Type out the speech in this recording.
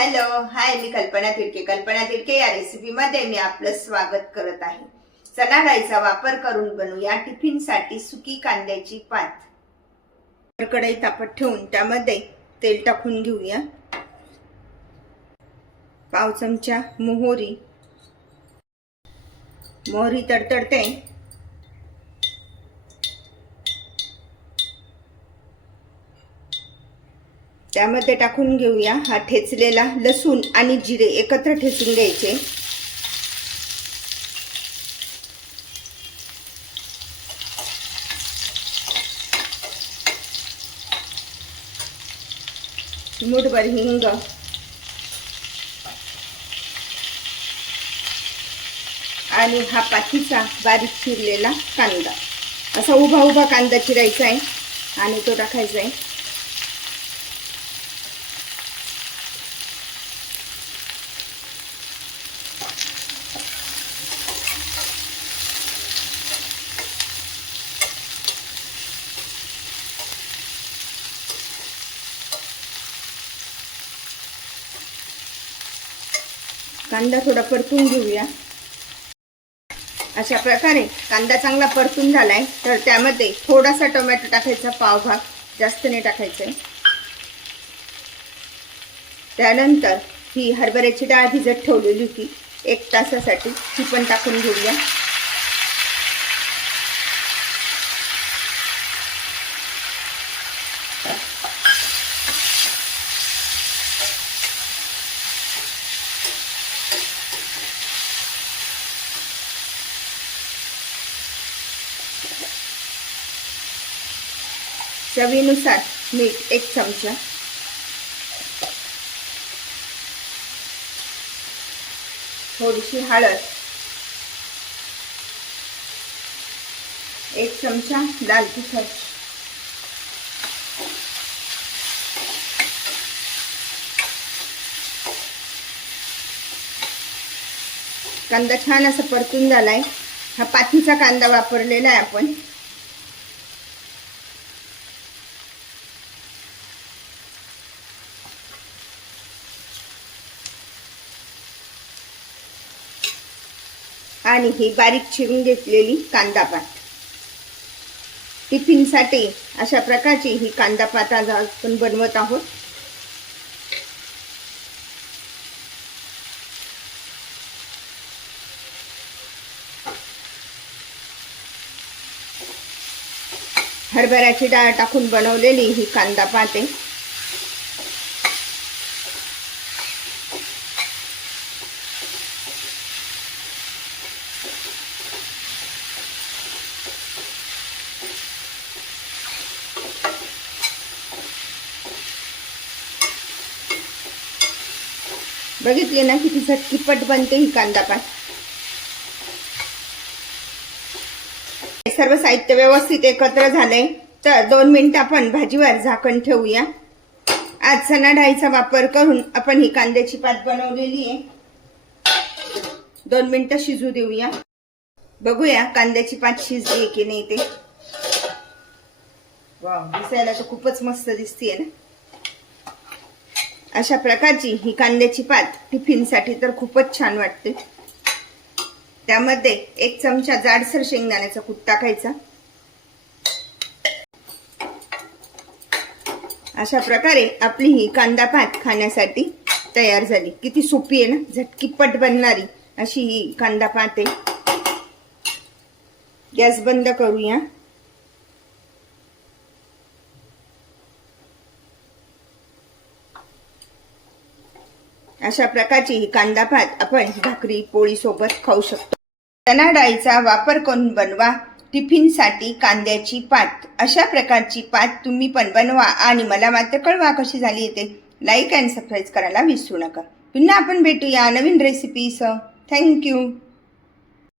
Hello hi, मी कल्पना तिडके. कल्पना तिडके या रेसिपीमध्ये मी आपलं स्वागत करत आहे. चणा डाळीचा वापर करून बनवूया टिफिनसाठी सुकी कांद्याची पात. कढई तापत ठेवून त्यामध्ये तेल टाकून घेऊया. पाव चमचा मोहरी. मोहरी तडतडते त्यामध्ये टाकून घेऊया हा ठेचलेला लसूण आणि जिरे एकत्र ठेचून घ्यायचे. चिमूटभर हिंग आणि हा पातीचा बारीक चिरलेला कांदा. असा उभा उभा कांदा चिरायचा आहे आणि तो टाकायचा आहे. कांदा थोडा परतून घेऊया. अशा प्रकारे कांदा चांगला परतून झालाय तर त्यामध्ये थोडासा टोमॅटो टाकायचा, पावभाग, जास्त नाही टाकायचं. त्यानंतर ही हरभऱ्याची डाळ भिजत ठेवलेली होती 1 तासासाठी, ती पण टाकून घेऊया. चवीनुसार मीठ 1 चमचा. थोडीशी हळद, 1 चमचा लाल तिखट, कांदा छान असा परतून झालाय. हा पातीचा कांदा वापरलेला आहे आपण. आणि ही बारीक चिरून घेतलेली कांदा पात. टिफिनसाठी अशा प्रकारची ही कांदा पात आज आपण बनवत आहोत. हरभऱ्याची डाळ टाकून बनवलेली ही कांदा पात आहे. बघितले ना किती झटकीपट बनते ही कांदा पात. सर्व साहित्य व्यवस्थित एकत्र झालंय तर 2 मिनिट आपण भाजीवर झाकण ठेवूया. आज चणा डाळीचा वापर करून आपण ही कांद्याची पात बनवलेली आहे. 2 मिनिटं शिजू देऊया. बघूया कांद्याची पात शिजली की नाही ते. वाव, दिसायला तर खूपच मस्त दिसतेय ना. अशा प्रकारची ही कांद्याची पात टिफिनसाठी तर खूपच छान वाटते. त्यामध्ये 1 चमचा जाडसर शेंगदाण्याचा कूट टाकायचा. अशा प्रकारे आपली ही कांदा पात खाण्यासाठी तयार झाली. किती सोपी आहे ना, झटकीपट बनणारी अशी ही कांदा पात आहे. गॅस बंद करूया. अशा प्रकारची ही कांदा पात आपण भाकरी पोळी सोबत खाऊ शकतो. चणा डाळीचा वापर करून बनवा टिफिनसाठी कांद्याची पात. अशा प्रकारची पात तुम्ही पण बनवा आणि मला मात्र कळवा कशी झाली ते. लाईक आणि सबस्क्राईब करायला विसरू नका. पुन्हा आपण भेटूया नवीन रेसिपीसह. थँक्यू.